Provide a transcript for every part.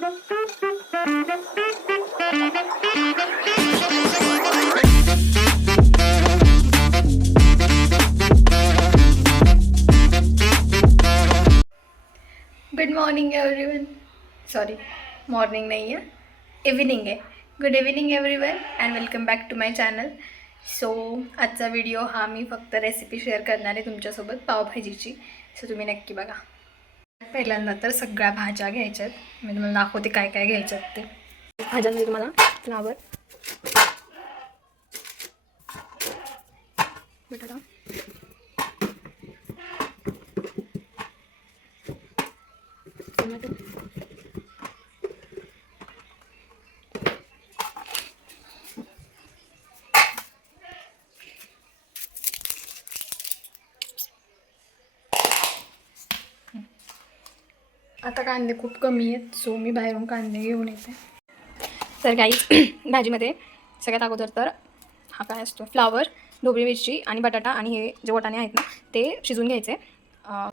Good morning everyone sorry morning नाही आहे evening आहे good evening everyone and welcome back to my channel so आजचा video हा मी फक्त रेसिपी शेअर करणार आहे तुमच्यासोबत पावभाजीची. सो तुम्ही नक्की बघा. पहिल्यांदा तर सगळ्या भाज्या घ्यायच्या आहेत मी तुम्हाला दाखवते काय काय घ्यायच्या आहेत ते भाज्यांमध्ये म्हणजे तुम्हाला फ्लावर बटाटा टोमॅटो आता कांदे खूप कमी आहेत सो मी बाहेरून कांदे घेऊन येते. तर काही भाजीमध्ये सगळ्यात अगोदर तर हा काय असतो फ्लावर ढोबळी मिरची आणि बटाटा आणि हे जे वटाणे आहेत ना ते शिजून घ्यायचे अं,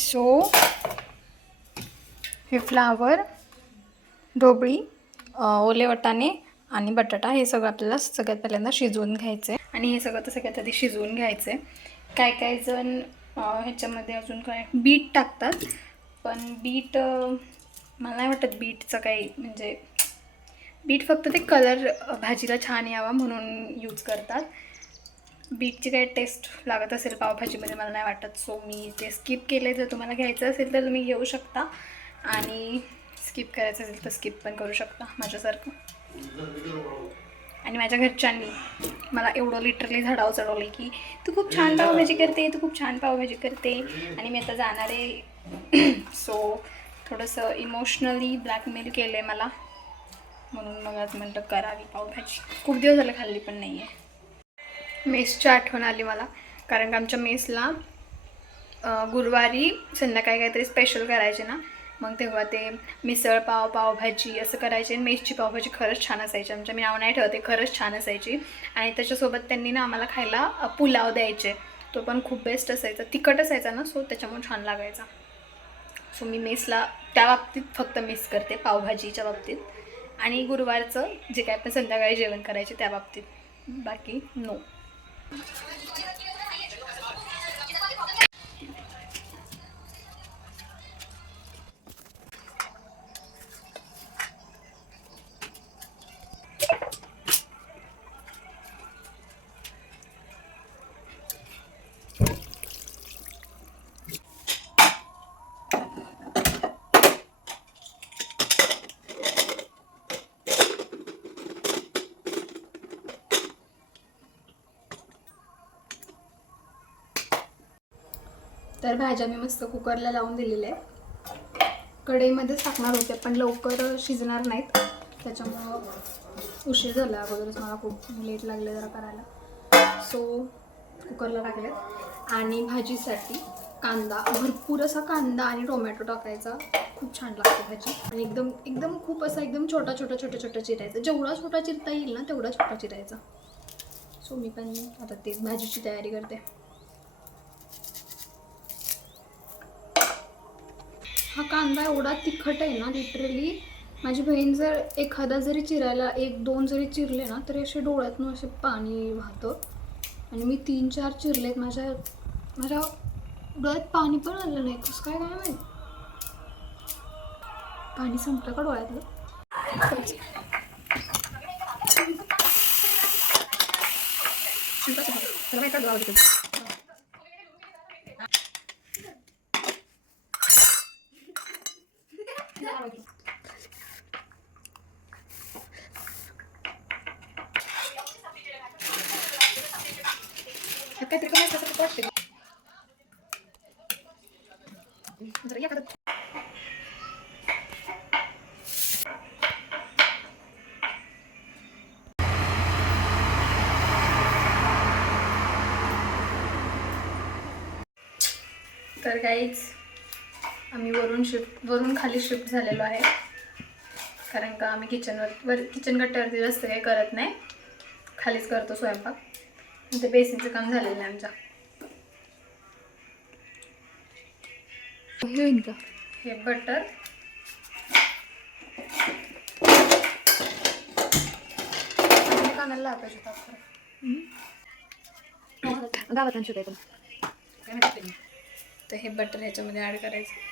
सो हे फ्लावर ढोबळी ओले वटाणे आणि बटाटा हे सगळं आपल्याला सगळ्यात पहिल्यांदा शिजवून घ्यायचं आहे आणि हे सगळं तर सगळ्यात आधी शिजवून घ्यायचं आहे काय काय जण ह्याच्यामध्ये अजून काय बीट टाकतात. पण बीट मला नाही वाटत बीटचं काही म्हणजे बीट फक्त ते कलर भाजीला छान यावा म्हणून यूज करतात. बीटची काही टेस्ट लागत असेल पावभाजीमध्ये मला नाही वाटत. सो मी ते स्किप केले जर तुम्हाला घ्यायचं असेल तर तुम्ही घेऊ शकता. आणि स्किप करायचं असेल तर स्किप पण करू शकता माझ्यासारखं. आणि माझ्या घरच्यांनी मला एवढं लिटरली झाडाव चढवलं की तू खूप छान पावभाजी करते तू खूप छान पावभाजी करते. आणि मी आता जाणार आहे. सो थोडंसं इमोशनली ब्लॅकमेल केलं आहे मला. म्हणून मग आज म्हणतं करावी पावभाजी. खूप दिवस झाले खाल्ली पण नाही आहे मेसची आठवण आली मला. कारण का आमच्या मेसला गुरुवारी संध्याकाळी काहीतरी स्पेशल करायचे ना मग तेव्हा ते मिसळ पाव पावभाजी असं करायचे आणि मेसची पावभाजी खरंच छान असायची. आमच्या मी नाव नाही ठेवते खरंच छान असायची. आणि त्याच्यासोबत त्यांनी ना आम्हाला खायला पुलाव द्यायचे. तो पण खूप बेस्ट असायचा. तिखट असायचा ना सो त्याच्यामुळे छान लागायचा. सो मी मेसला त्या बाबतीत फक्त मिस करते पावभाजीच्या बाबतीत. आणि गुरुवारचं जे काय आपण संध्याकाळी जेवण करायचे त्या बाबतीत. बाकी नो तर भाज्या मी मस्त कुकरला लावून दिलेल्या आहेत. कढईमध्येच टाकणार होते पण लवकर शिजणार नाहीत. त्याच्यामुळं उशीर झाला अगोदरच मला खूप लेट लागले जरा करायला. सो कुकरला टाकल्यात. आणि भाजीसाठी कांदा भरपूर असा कांदा आणि टोमॅटो टाकायचा. खूप छान लागते भाजी. आणि एकदम एकदम खूप असा एकदम छोटा छोटा छोटा छोटा चिरायचा. जेवढा छोटा चिरता येईल ना तेवढा छोटा चिरायचा. सो मी पण आता तेच भाजीची तयारी करते. हा कांदा एवढा तिखट आहे ना लिटरली माझी बहीण जर एखादा जरी चिरायला एक दोन जरी चिरले ना तरी असे डोळ्यातून असे पाणी वाहतं आणि मी तीन चार चिरलेत माझ्या माझ्या डोळ्यात पाणी पण आलं नाही कसं काय काय माहीत पाणी संपलं का डोळ्यातलं काहीतरी कमी असल्यासारखं वाटते एखादं तर काहीच आम्ही वरून शिफ्ट वरून खाली शिफ्ट झालेलो आहे. कारण का आम्ही किचनवर वर किचन कट्ट्यावरती जास्त काही करत नाही. खालीच करतो स्वयंपाक. ते बेसिनचं काम झालेलं आहे आमच्या होईन का? हे बटर. कानाला लावायचे खरं. गावात काय नाही. तर हे बटर ह्याच्यामध्ये ॲड करायचं.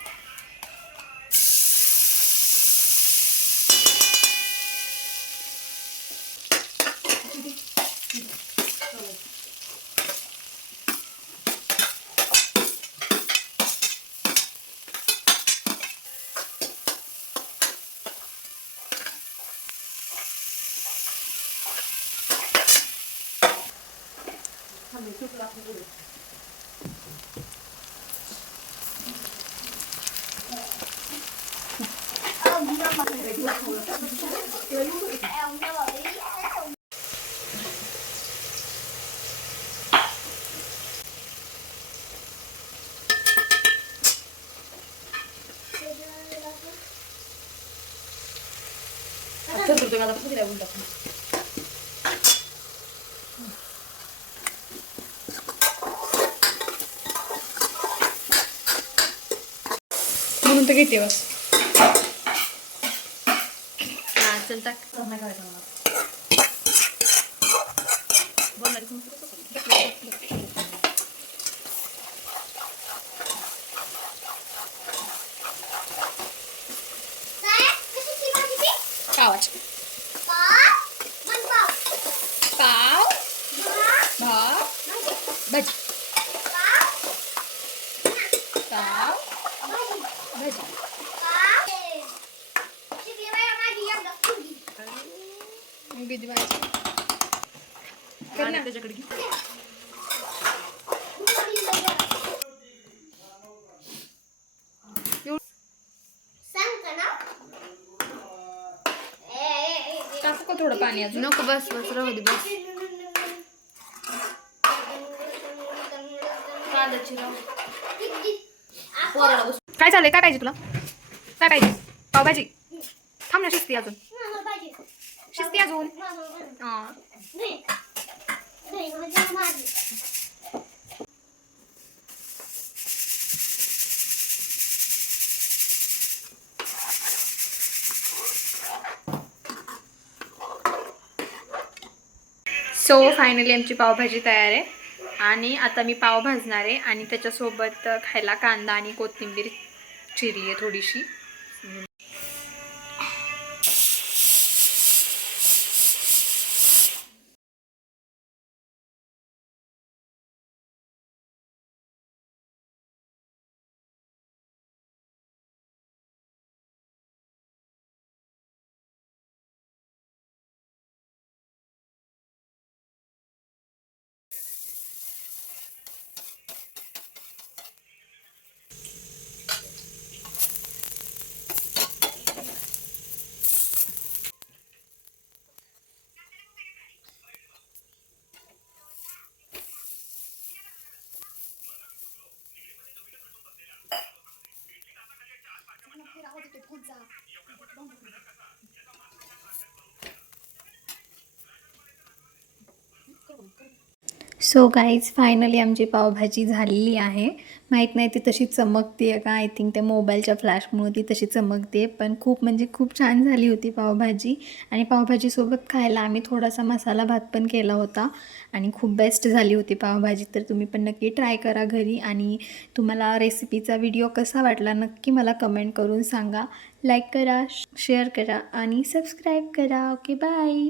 앞에 들어가다 포기해본다. म्हणून तर घेते बस. हा चल टाक. पावाचे पाव भजी मी भीती मारायची कर ना. त्याच्याकडे घे टाकू का थोडं पाणी अजून नको बस बस राहू दे बस कांद्याची राहू काय चाललंय? काय पाहिजे तुला? काय पाहिजे? पावभाजी. थांब ना शिस्ती अजून. शिस्ती अजून. हा. सो फायनली आमची पावभाजी तयार आहे. आणि आता मी पाव भाजणार आहे. आणि त्याच्यासोबत खायला कांदा आणि कोथिंबीर चिरी आहे थोडीशी. सो गाईज फायनली आमची पावभाजी झालेली आहे. माहीत नाही ती तशी चमकते आहे का? आय थिंक त्या मोबाईलच्या फ्लॅशमुळे ती तशी चमकते पण खूप म्हणजे खूप छान झाली होती पावभाजी. आणि पावभाजीसोबत खायला आम्ही थोडासा मसाला भात पण केला होता. आणि खूप बेस्ट झाली होती पावभाजी. तर तुम्ही पण नक्की ट्राय करा घरी. आणि तुम्हाला रेसिपीचा व्हिडिओ कसा वाटला नक्की मला कमेंट करून सांगा. लाईक करा शेअर करा आणि सबस्क्राईब करा. Okay bye